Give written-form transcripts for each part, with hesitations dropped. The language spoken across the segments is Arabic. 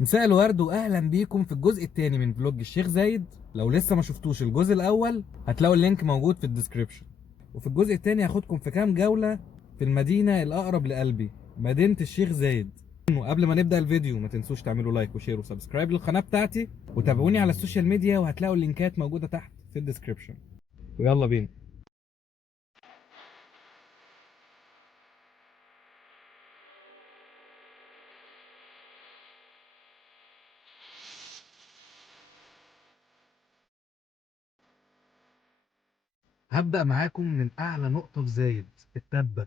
مساء الورد واهلا بيكم في الجزء الثاني من فلوج الشيخ زايد. لو لسه ما شفتوش الجزء الاول هتلاقوا اللينك موجود في الديسكريبشن. وفي الجزء الثاني هاخدكم في كام جولة في المدينة الاقرب لقلبي، مدينة الشيخ زايد. قبل ما نبدأ الفيديو ما تنسوش تعملوا لايك وشير وسبسكرايب للقناة بتاعتي، وتابعوني على السوشيال ميديا وهتلاقوا اللينكات موجودة تحت في الديسكريبشن. ويلا بينا. هبدأ معاكم من أعلى نقطة في زايد، التبة.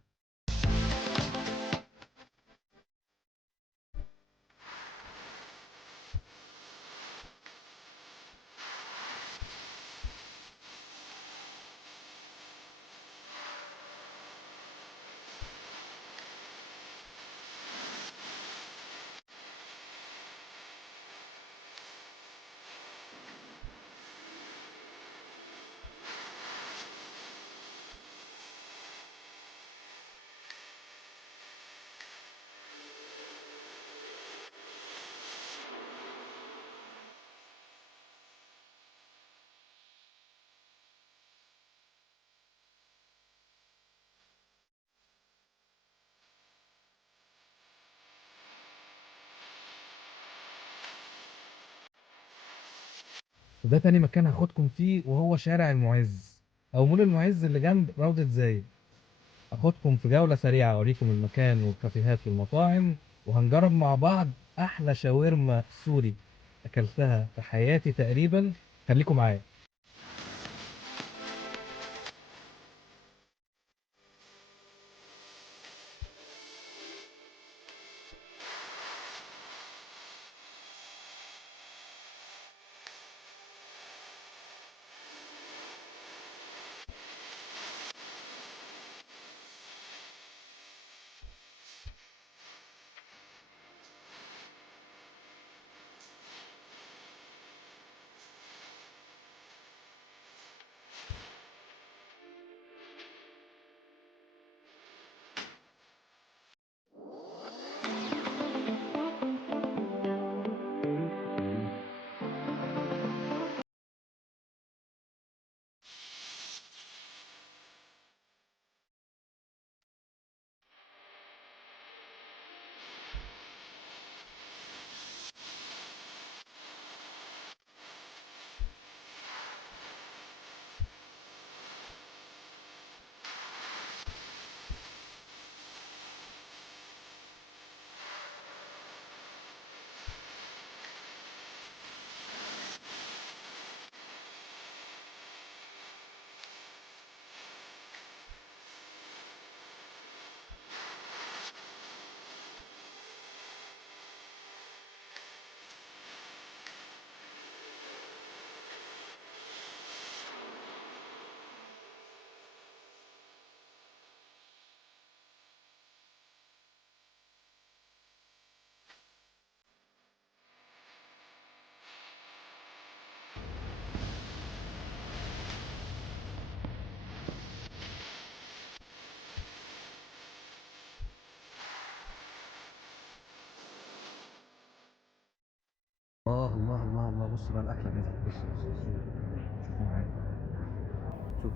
وده تاني مكان هاخدكم فيه وهو شارع المعز او مول المعز اللي جنب روضة زايد. هاخدكم في جولة سريعة اوريكم المكان والكافيهات والمطاعم، وهنجرب مع بعض احلى شاورما سوري اكلتها في حياتي تقريبا. خليكم معايا. الله الله الله، بص بقى الاكله نزلت. بص بص بص، شوفوا معايا. شوف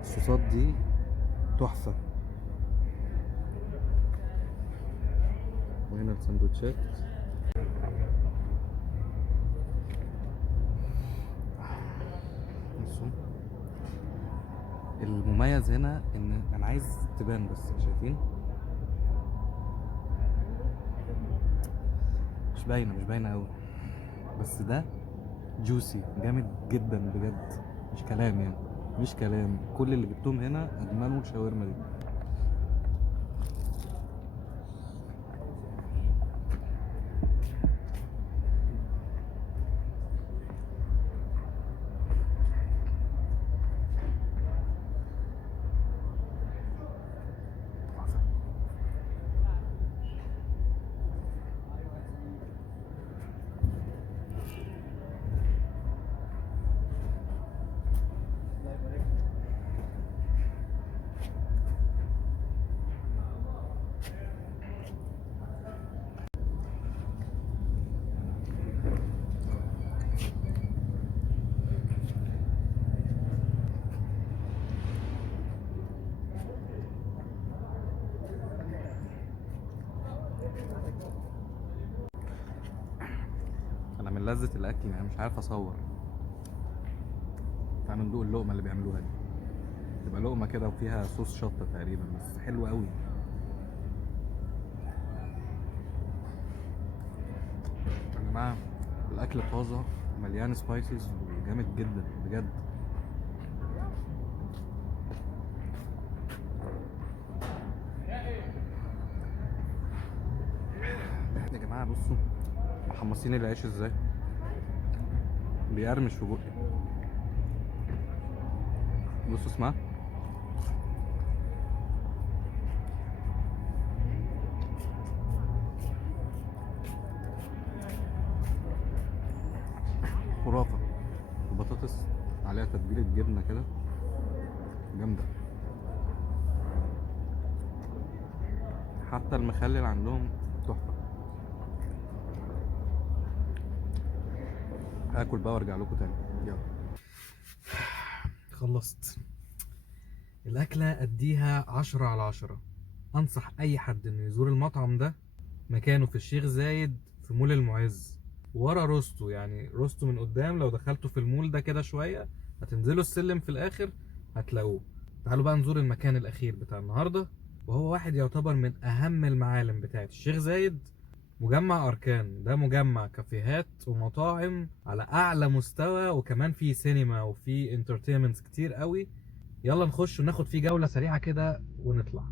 الصوصات دي تحفه. وهنا السندوتشات. بصوا، المميز هنا ان انا عايز تبان، بس شايفين مش باينه قوي، بس ده جوسي جامد جدا بجد. مش كلام يعني، مش كلام. كل اللي جبتهم هنا ادمنوا الشاورما دي. لذة الاكل يعني مش عارف اصور. تعالوا ندوق اللقمه اللي بيعملوها دي. تبقى لقمه كده وفيها صوص شطه تقريبا، بس حلوه قوي. يا جماعه الاكل طازه ومليان سبايسز وجامد جدا بجد. يا جماعه بصوا محمصين العيش ازاي، بيقرمش في بقي. بصوا اسمها خرافه. البطاطس عليها تتبيله جبنه كده جامده. حتى المخلل عندهم تحفه. هاكل بقى وارجع لكم تاني. يلا. خلصت الأكلة، أديها 10/10. أنصح أي حد إنه يزور المطعم ده. مكانه في الشيخ زايد في مول المعز، ورا روستو. يعني روستو من قدام، لو دخلتوا في المول ده كده شوية هتنزلوا السلم في الآخر هتلاقوه. تعالوا بقى نزور المكان الأخير بتاع النهاردة، وهو واحد يعتبر من أهم المعالم بتاعت الشيخ زايد. مجمع أركان. ده مجمع كافيهات ومطاعم على أعلى مستوى، وكمان في سينما وفي انترتينمنت كتير قوي. يلا نخش وناخد فيه جولة سريعة كده ونطلع.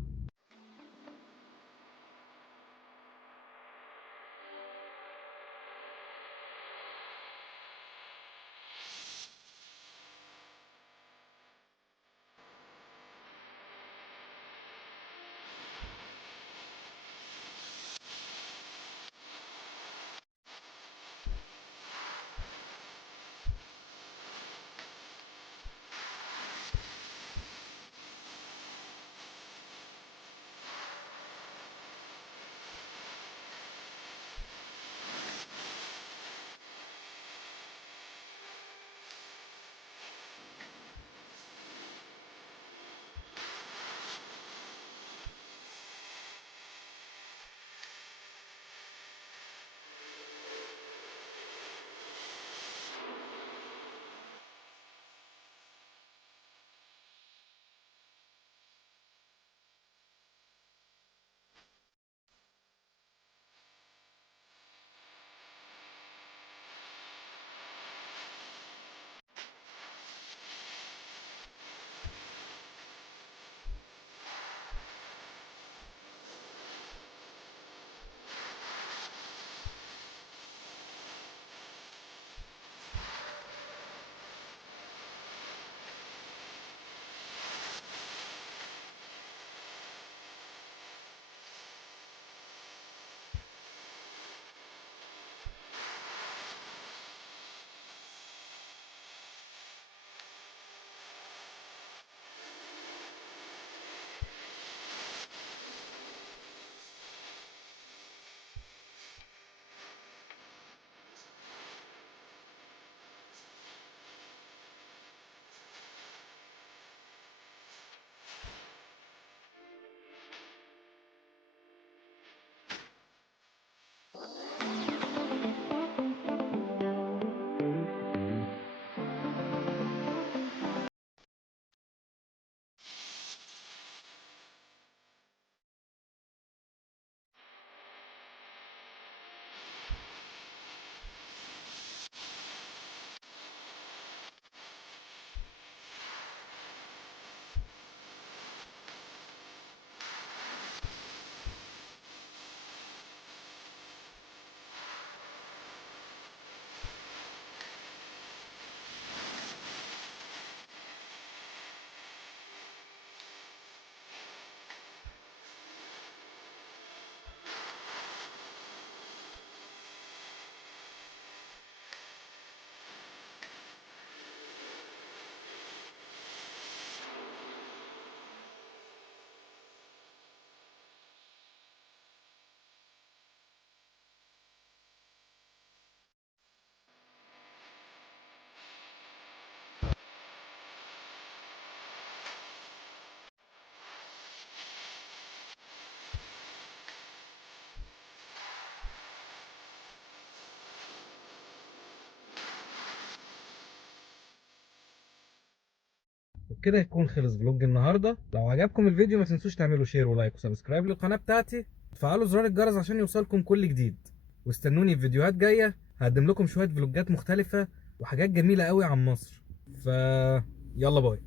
وبكده يكون خلص فلوج النهارده. لو عجبكم الفيديو ما تنسوش تعملوا شير ولايك وسبسكرايب للقناه بتاعتي، وتفعلوا زرار الجرس عشان يوصلكم كل جديد. واستنوني في فيديوهات جايه هقدم لكم شويه فلوجات مختلفه وحاجات جميله قوي عن مصر. يلا باي.